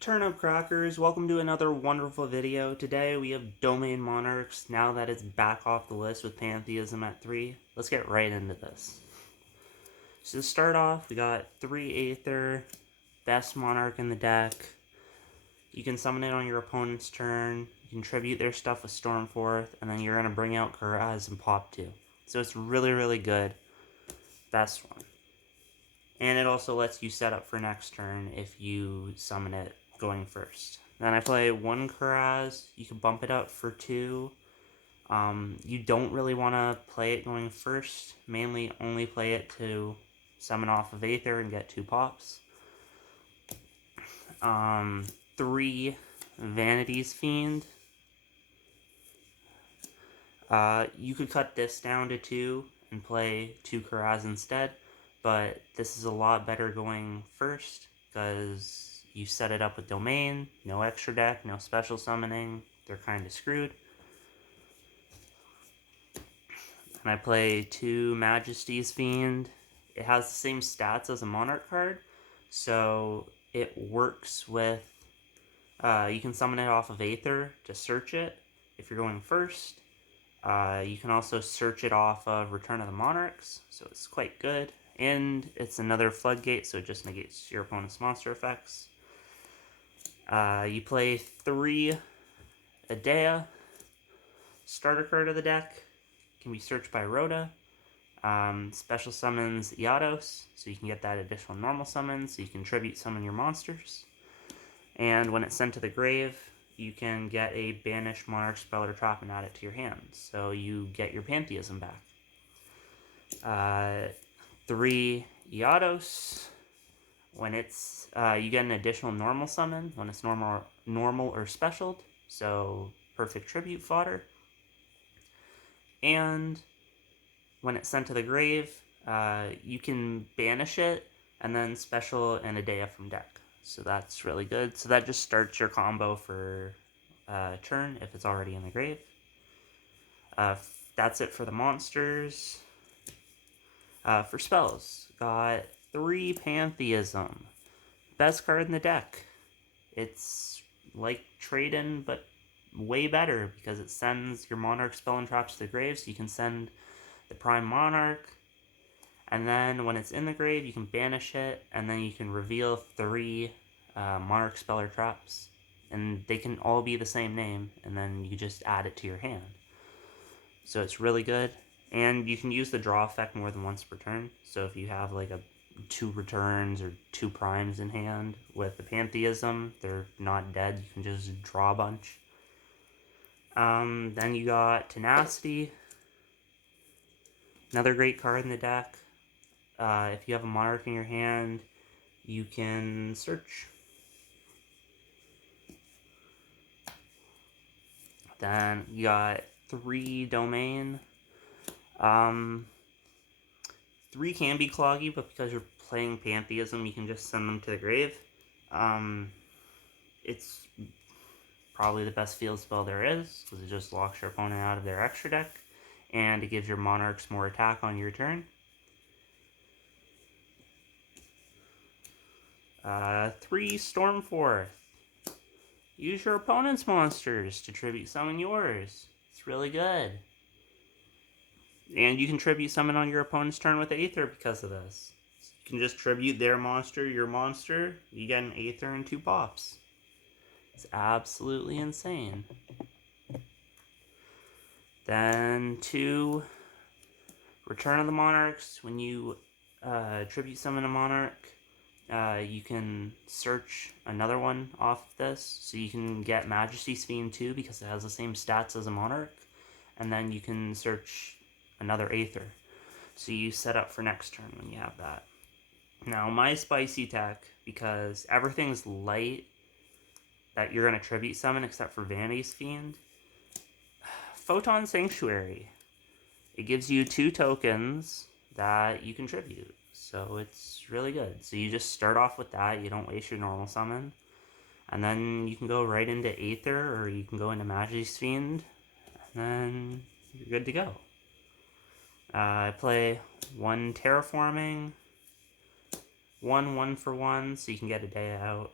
Turnip Crackers, welcome to another wonderful video. Today we have Domain Monarchs, now that it's back off the list with Pantheism at 3. Let's get right into this. So to start off, we got 3 Aether, best Monarch in the deck. You can summon it on your opponent's turn, you can tribute their stuff with Stormforth, and then you're going to bring out Kuraz and pop 2. So it's really good. Best one. And it also lets you set up for next turn if you summon it going first. Then I play 1 Kuraz. You can bump it up for 2. You don't really want to play it going first. Mainly only play it to summon off of Aether and get 2 pops. 3 Vanity's Fiend. You could cut this down to 2 and play 2 Kuraz instead. But this is a lot better going first, because you set it up with Domain, no extra deck, no special summoning, they're kind of screwed. And I play 2 Majesty's Fiend. It has the same stats as a Monarch card, so it works with, you can summon it off of Aether to search it if you're going first. You can also search it off of Return of the Monarchs, so it's quite good. And it's another floodgate, so it just negates your opponent's monster effects. You play 3 Adea. Starter card of the deck. Can be searched by Rhoda. Special summons Iados, so you can get that additional normal summon, so you can tribute summon your monsters. And when it's sent to the grave, you can get a banished Monarch spell or trap and add it to your hand, so you get your Pantheism back. 3 Iados. When it's you get an additional normal summon when it's normal or specialed, so perfect tribute fodder. And when it's sent to the grave, you can banish it and then special an Adea from deck. So that's really good. So that just starts your combo for turn if it's already in the grave. That's it for the monsters. For spells, got 3 Pantheism. Best card in the deck. It's like Trade-In, but way better, because it sends your Monarch spell and traps to the grave, so you can send the Prime Monarch, and then when it's in the grave, you can banish it, and then you can reveal 3 Monarch spell or traps, and they can all be the same name, and then you just add it to your hand. So it's really good. And you can use the draw effect more than once per turn. So if you have like 2 returns or 2 primes in hand with the Pantheism, they're not dead. You can just draw a bunch. Then you got Tenacity. Another great card in the deck. If you have a Monarch in your hand, you can search. Then you got 3 Domain. 3 can be cloggy, but because you're playing Pantheism, you can just send them to the grave. It's probably the best field spell there is, because it just locks your opponent out of their extra deck, and it gives your Monarchs more attack on your turn. 3 Stormforth. Use your opponent's monsters to tribute summon yours. It's really good. And you can tribute summon on your opponent's turn with Aether because of this. You can just tribute their monster, your monster, you get an Aether and 2 pops. It's absolutely insane. Then 2 Return of the Monarchs. When you tribute summon a Monarch, you can search another one off of this. So you can get Majesty's Fiend 2 because it has the same stats as a Monarch. And then you can search another Aether. So you set up for next turn when you have that. Now, my spicy tech, because everything's light that you're going to tribute summon except for Vanity's Fiend. Photon Sanctuary. It gives you 2 tokens that you can tribute. So it's really good. So you just start off with that. You don't waste your normal summon. And then you can go right into Aether, or you can go into Majesty's Fiend. And then you're good to go. I play 1 Terraforming, 1 1-for-1, so you can get a day out.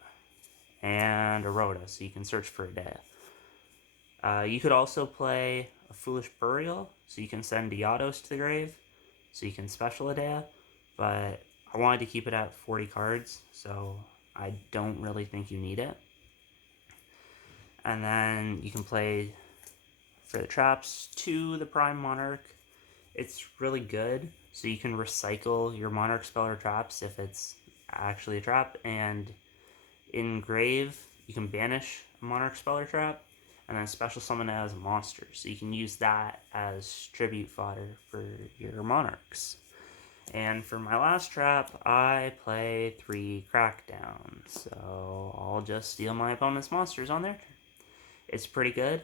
and a Rhoda, so you can search for a Dea. You could also play a Foolish Burial, so you can send Diados to the grave, so you can special a Dea, but I wanted to keep it at 40 cards, so I don't really think you need it. And then you can play, for the traps, 2 the Prime Monarch. It's really good, so you can recycle your Monarch spell or traps if it's actually a trap, and in grave, you can banish a Monarch spell or trap, and then special summon it as a monster, so you can use that as tribute fodder for your Monarchs. And for my last trap, I play 3 Crackdown, so I'll just steal my opponent's monsters on their turn. It's pretty good.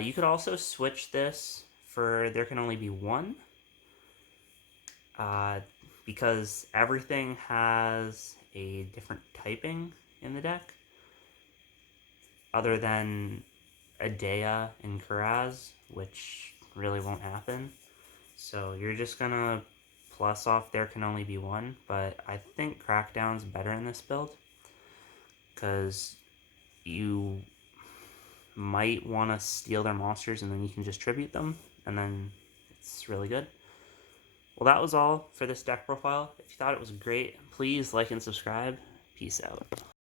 You could also switch this for there can only be 1, because everything has a different typing in the deck, other than Adea and Karaz, which really won't happen. So you're just gonna plus off there can only be 1, but I think Crackdown's better in this build, because you might want to steal their monsters and then you can just tribute them, and then it's really good. Well, that was all for this deck profile. If you thought it was great, please like and subscribe. Peace out.